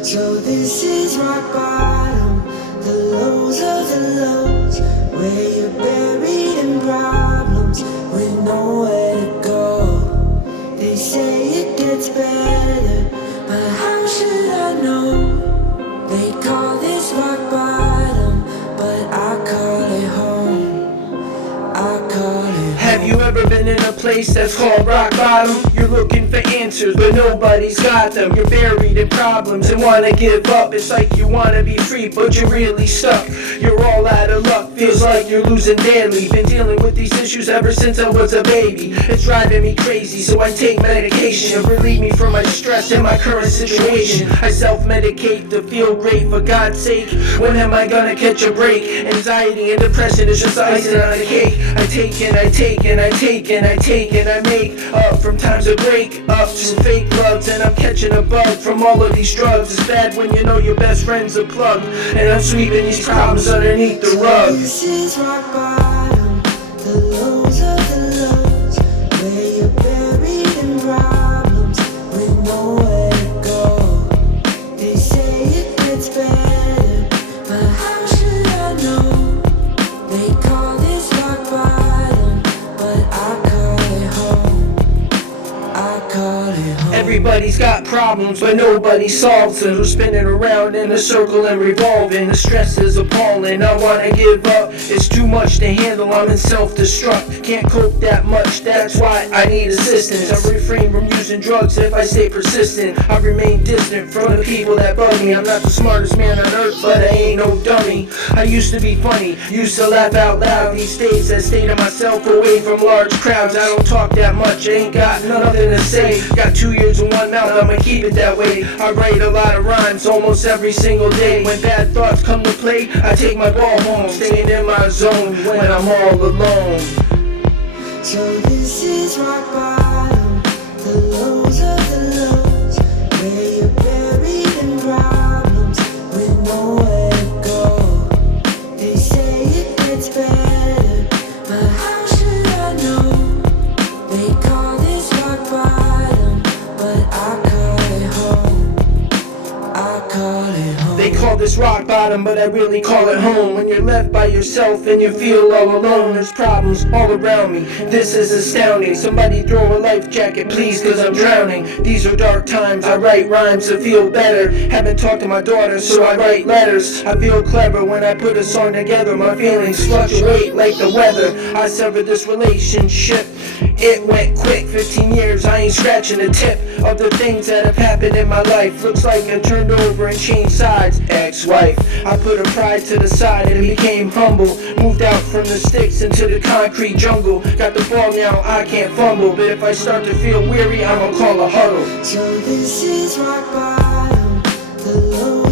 So this is rock bottom, the lows of the lows, where you're buried in problems with nowhere to go. They say it gets better, but how should I know? They call this rock bottom, but I call it home. I call it home. Have you ever been in a place that's called rock bottom? You're looking for answers, but nobody's got them. You're buried in problems and wanna give up. It's like you wanna be free, but you're really stuck. You're all out of luck, feels like you're losing daily. Been dealing with these issues ever since I was a baby. It's driving me crazy, so I take medication to relieve me from my stress and my current situation. I self-medicate to feel great, for God's sake. When am I gonna catch a break? Anxiety and depression is just icing on the cake. I take and I take and I take and I take and I make up from times of break up to fake loves, and I'm catching a bug from all of these drugs. It's bad when you know your best friend's a plug, and I'm sweeping these problems underneath the rug. This is rock bottom, the lows of the lows, where you're buried in problems with nowhere to go. They say it gets better, but how should I know? They call this rock bottom, but I call it home. I call it home. Everybody's got problems, but nobody solves them. We're spinning around in a circle and revolving. The stress is appalling, I wanna give up. It's too much to handle, I'm in self-destruct. Can't cope that much, that's why I need assistance. I refrain from using drugs if I stay persistent. I remain distant from the people that bug me. I'm not the smartest man on earth, but I ain't no dummy. I used to be funny, used to laugh out loud. These days I stay to myself, away from large crowds. I don't talk that much, ain't got nothing to say. Got 2 ears and one mouth, I'ma keep it that way. I write a lot of rhymes almost every single day. When bad thoughts come to play, I take my ball home, staying in my zone when I'm all alone. So this is rock bottom, the lows of the lows, where you're buried in problems with nowhere to go. They say it gets better, but how should I know? They call this rock bottom, but I call it home. I call it home. They call this rock bottom, but I really call it home. When you're left by yourself and you feel all alone, there's problems all around me. This is astounding. Somebody throw a life jacket, please, cause I'm drowning. These are dark times, I write rhymes to feel better. Haven't talked to my daughter, so I write letters. I feel clever when I put a song together. My feelings fluctuate like the weather. I severed this relationship, it went quick. 15 years, I ain't scratching the tip of the things that have happened in my life. Looks like I turned over and changed sides. Ex-wife, I put her pride to the side and became humble. Moved out from the sticks into the concrete jungle. Got the ball now, I can't fumble. But if I start to feel weary, I'ma call a huddle. So this is rock bottom, the lows